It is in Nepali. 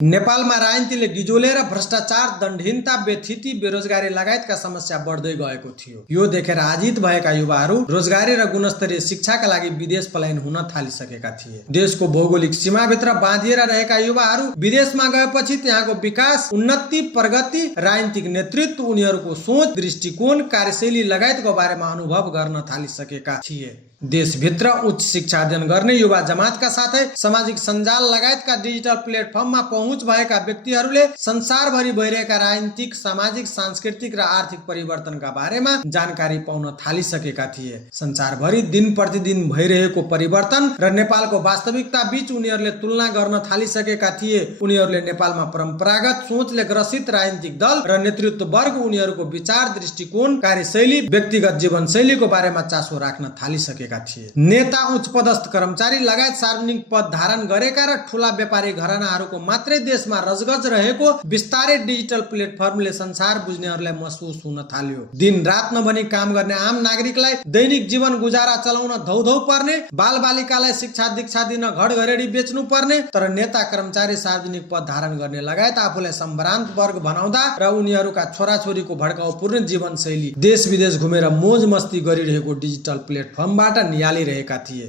नेपालमा राजनीतिले गिजोलेर भ्रष्टाचार, दण्डहीनता, व्यथिति, बेरोजगारी लगायतका समस्या बढ्दै गएको थियो। यो देखेर आजित भएका युवाहरू रोजगारी र गुणस्तरीय शिक्षाका लागि विदेश पलायन हुन थालिसकेका थिए। देशको भौगोलिक सीमाभित्र बाँधिएर रहेका युवाहरू विदेशमा गएपछि त्यहाँको विकास, उन्नति, प्रगति, राजनीतिक नेतृत्व, उनीहरूको सोच, दृष्टिकोण, कार्यशैली लगायतको बारेमा अनुभव गर्न थालिसकेका थिए। देशभित्र उच्च शिक्षा अध्ययन गर्ने युवा जमातका साथै सामाजिक सञ्जाल लगायतका डिजिटल प्लेटफर्ममा पहुँच भएका व्यक्तिहरूले संसारभरि भइरहेका राजनीतिक, सामाजिक, सांस्कृतिक र आर्थिक परिवर्तनका बारेमा जानकारी पाउन थालिसकेका थिए। संसारभरि दिन प्रतिदिन भइरहेको परिवर्तन र नेपालको वास्तविकता बीच उनीहरूले तुलना गर्न थालिसकेका थिए। उनीहरूले नेपालमा परम्परागत सोचले ग्रसित राजनीतिक दल र नेतृत्व वर्ग, उनीहरूको विचार, दृष्टिकोण, कार्यशैली, व्यक्तिगत जीवनशैलीको बारेमा चासो राख्न थालिसके थिए। नेता, उच्च पदस्थ कर्मचारी लगायत सार्वजनिक पद धारण गरेका र ठूला व्यापारी घरानाहरूको मात्रै देशमा रजगज रहेको विस्तारै डिजिटल प्लेटफर्मले संसार बुझ्नेहरूलाई महसुस हुन थाल्यो। दिन रात नभनी काम गर्ने आम नागरिकलाई दैनिक जीवन गुजारा चलाउन धौधौ पर्ने, बालबालिकालाई शिक्षा दीक्षा दिन घरघरेडी बेच्नु पर्ने, तर नेता, कर्मचारी, सार्वजनिक पद धारण गर्ने लगायत आफूलाई सम्भ्रान्त वर्ग बनाउँदा र उनीहरूका छोराछोरीको भड्काउपूर्ण जीवनशैली, देश विदेश घुमेर मोज मस्ती गरिरहेको डिजिटल प्लेटफर्मबाट नियालिरहेका थिए।